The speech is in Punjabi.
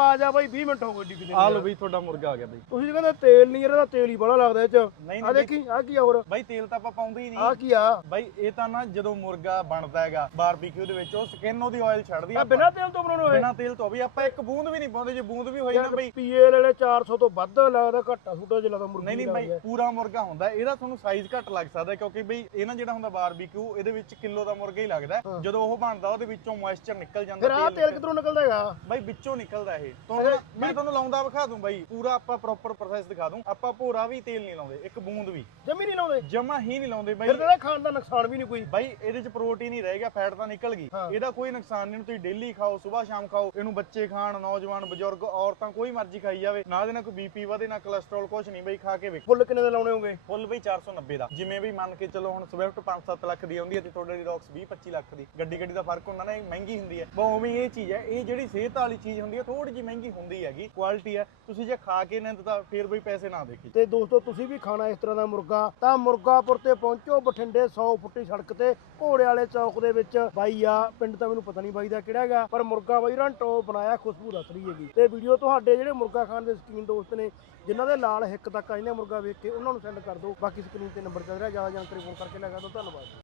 ਆ ਜਾ ਬਾਈ 20 ਮਿੰਟ ਹੋ ਗਏ ਡਿੱਗਦੇ ਆ ਲਓ ਬਈ ਤੁਹਾਡਾ ਮੁਰਗਾ ਆ ਗਿਆ ਬਈ। ਤੁਸੀਂ ਕਹਿੰਦੇ ਤੇਲ ਨਹੀਂ ਇਹਦਾ ਤੇਲ ਹੀ ਬੜਾ ਲੱਗਦਾ ਇਹ ਚ। ਆ ਦੇਖੀ ਆ ਕੀ ਆ ਹੋਰ? ਬਾਈ ਤੇਲ ਤਾਂ ਆਪਾਂ ਪਾਉਂਦੇ ਹੀ ਆ ਨਹੀਂ ਕੀ ਆ? ਬਾਈ ਇਹ ਤਾਂ ਨਾ ਜਦੋਂ ਮੁਰਗਾ ਬਣਦਾ ਹੈਗਾ ਬਾਰਬੀਕਿਊ ਦੇ ਵਿੱਚ ਉਹ ਸਕਿਨ ਉਹਦੀ ਆਇਲ ਛੱਡਦੀ ਆ ਆ ਬਿਨਾਂ ਤੇਲ ਤੋਂ ਬਣਾਉਣੇ ਹੋਏ। ਬਿਨਾ ਤੇਲ ਤੋਂ ਵੀ ਆਪਾਂ ਇੱਕ ਬੂੰਦ ਵੀ ਨਹੀਂ ਪਾਉਂਦੇ ਜੇ ਬੂੰਦ ਵੀ ਹੋਈ ਨਾ ਬਈ। ਪੀਏ ਵਾਲੇ 400 ਤੋਂ ਵੱਧ ਲੱਗਦਾ ਘੱਟਾ ਛੂਟਾ ਜਿਹਾ ਲੱਗਦਾ ਮੁਰਗੀ ਨਹੀਂ ਨਹੀਂ ਬਾਈ ਪੂਰਾ ਮੁਰਗਾ ਹੁੰਦਾ ਇਹਦਾ ਤੁਹਾਨੂੰ ਸਾਈਜ਼ ਘੱਟ ਲੱਗ ਸਕਦਾ ਕਿਉਂਕਿ ਬਈ ਇਹ ਨਾ ਜਿਹੜਾ ਹੁੰਦਾ ਬਾਰਬੀਕਿਊ ਇਹਦੇ ਵਿੱਚ ਕਿਲੋ ਦਾ ਮੁਰਗਾ ਹੀ ਲੱਗਦਾ। ਜਦੋਂ ਉਹ ਬਣਦਾ ਉਹਦੇ ਵਿੱਚੋਂ ਮੋਇਸਚਰ ਨਿਕਲ ਜਾਂਦਾ ਫਿਰ ਆ ਤੇਲ ਕਿਧਰੋਂ ਨਿਕਲਦਾ ਹੈਗਾ? ਬਾਈ ਵਿੱਚੋਂ ਨਿਕਲਦਾ ਇਹ। ਤੁਹਾਨੂੰ ਮੈਂ ਤੁਹਾਨੂੰ ਲਾਉਂਦਾ ਵਿਖਾ ਦੂੰ ਬਾਈ ਪੂਰਾ ਆਪਾਂ ਪ੍ਰੋਪਰ ਪ੍ਰੋਸੈਸ ਦਿਖਾ ਦੂੰ। ਆਪਾਂ ਭੋਰਾ ਵੀ ਤੇਲ ਨਹੀਂ ਲਾਉਂਦੇ ਇੱਕ ਬੂੰਦ ਵੀ। ਜਮੀ ਨਹੀਂ ਲਾਉਂਦੇ। ਜਮਾ ਹੀ ਨਹੀਂ ਲਾਉਂਦੇ ਬਾਈ। ਫਿਰ ਤਾਂ ਇਹਦਾ ਖਾਣ ਦਾ ਨੁਕਸਾਨ ਵੀ ਨਹੀਂ ਕੋਈ। ਬਾਈ ਇਹਦੇ ਚ ਪ੍ਰੋਟੀਨ ਹੀ ਰਹਿ ਗਿਆ ਫੈਟ ਤਾਂ ਨਿਕਲ ਗਈ। ਇਹਦਾ ਕੋਈ ਨੁਕਸਾਨ ਨਹੀਂ ਤੁਸੀਂ ਡੇਲੀ ਖਾਓ ਸਵੇਰ ਸ਼ਾਮ ਖਾਓ। ਇਹਨੂੰ ਬੱਚੇ ਖਾਣ ਨੌਜਵਾਨ ਬਜ਼ੁਰਗ ਔਰਤਾਂ ਕੋਈ ਮਰਜ਼ੀ ਖਾਈ ਜਾਵੇ। ਨਾ ਇਹਦੇ ਨਾਲ ਕੋਈ ਬੀਪੀ ਵਧੇ ਨਾ ਕੋਲੇਸਟ੍ਰੋਲ ਕੁਛ ਨਹੀਂ ਬਾਈ ਖਾ ਕੇ ਵੇਖੋ। ਫੁੱਲ ਕਿੰਨੇ ਦੇ ਲਾਉਣੇ ਹੋਗੇ? ਫੁੱਲ ਬਈ 490 ਦਾ। ਜਿਵੇਂ ਵੀ ਮੰਨ ਕੇ ਚਲੋ ਹੁਣ ਸਵਿਫਟ 5-7 ਲੱਖ ਦੀ ਆਉਂਦੀ ਹੈ ਤੇ ਤੁਹਾਡੇ ਦੀ ਰੌਕਸ 20-25 ਲੱਖ ਦੀ। ਗੱਡੀ ਗੱਡੀ ਦਾ ਫ਼ਰਕ ਹੁੰਦਾ ਨਾ ਇਹ ਮਹਿੰਗੀ ਹੁੰਦੀ ਹੈ। ਬਸ ਉਵੇਂ ਇਹ ਚੀਜ਼ ਹੈ ਇਹ ਜਿਹੜੀ ਸਿਹਤ ਵਾਲੀ ਚੀਜ਼ ਹੁੰਦੀ ਹੈ ਥੋੜੀ ਜਿਹੀ ਮਹਿੰਗੀ ਹੁੰਦੀ ਹੈਗੀ ਕੁਆਲਿਟੀ ਹੈ, ਤੁਸੀਂ ਜੇ ਖਾ ਕੇ ਨਾ ਤਾਂ ਫਿਰ ਬਈ ਪੈਸੇ ਨਾ ਦੇਖੀ ਤੇ ਦੋਸਤੋ, ਤੁਸੀਂ ਵੀ ਖਾਣਾ ਇਸ ਤਰ੍ਹਾਂ ਦਾ ਮੁਰਗਾ, ਤਾਂ ਮੁਰਗਾਪੁਰ ਤੇ ਪਹੁੰਚੋ ਬਠਿੰਡੇ 100 ਫੁੱਟੀ ਸੜਕ ਤੇ, ਘੋੜੇ ਵਾਲੇ ਚੌਕ ਦੇ ਵਿੱਚ। ਬਾਈ ਆ, ਪਿੰਡ ਤਾਂ ਮੈਨੂੰ ਪਤਾ ਨਹੀਂ ਬਾਈ ਦਾ ਕਿਹੜਾ ਹੈਗਾ, ਪਰ ਮੁਰਗਾ ਬਾਈ ਰੰਟੋ ਬਣਾਇਆ, ਖੁਸ਼ਬੂ ਦੱਸ ਰਹੀ ਹੈਗੀ। ਤੇ ਵੀਡੀਓ ਤੁਹਾਡੇ ਜਿਹੜੇ ਮੁਰਗਾ ਖਾਣ ਦੇ ਸ਼ਕੀਨ ਦੋਸਤ ਨੇ, ਜਿਨ੍ਹਾਂ ਦੇ ਲਾਲ ਹਿੱਕ ਤੱਕ ਆਈਨੇ ਮੁਰਗਾ ਵੇਖ ਕੇ, ਉਹਨਾਂ ਨੂੰ ਸੈਂਡ ਕਰ ਦਿਓ। ਬਾਕੀ ਸਕਰੀਨ ਤੇ ਨੰਬਰ ਚੱਲ ਰਿਹਾ, ਜ਼ਿਆਦਾ ਜਾਣਕਾਰੀ ਫੋਨ ਕਰਕੇ ਲੈ ਸਕਦੇ ਧੰਨਵਾਦ।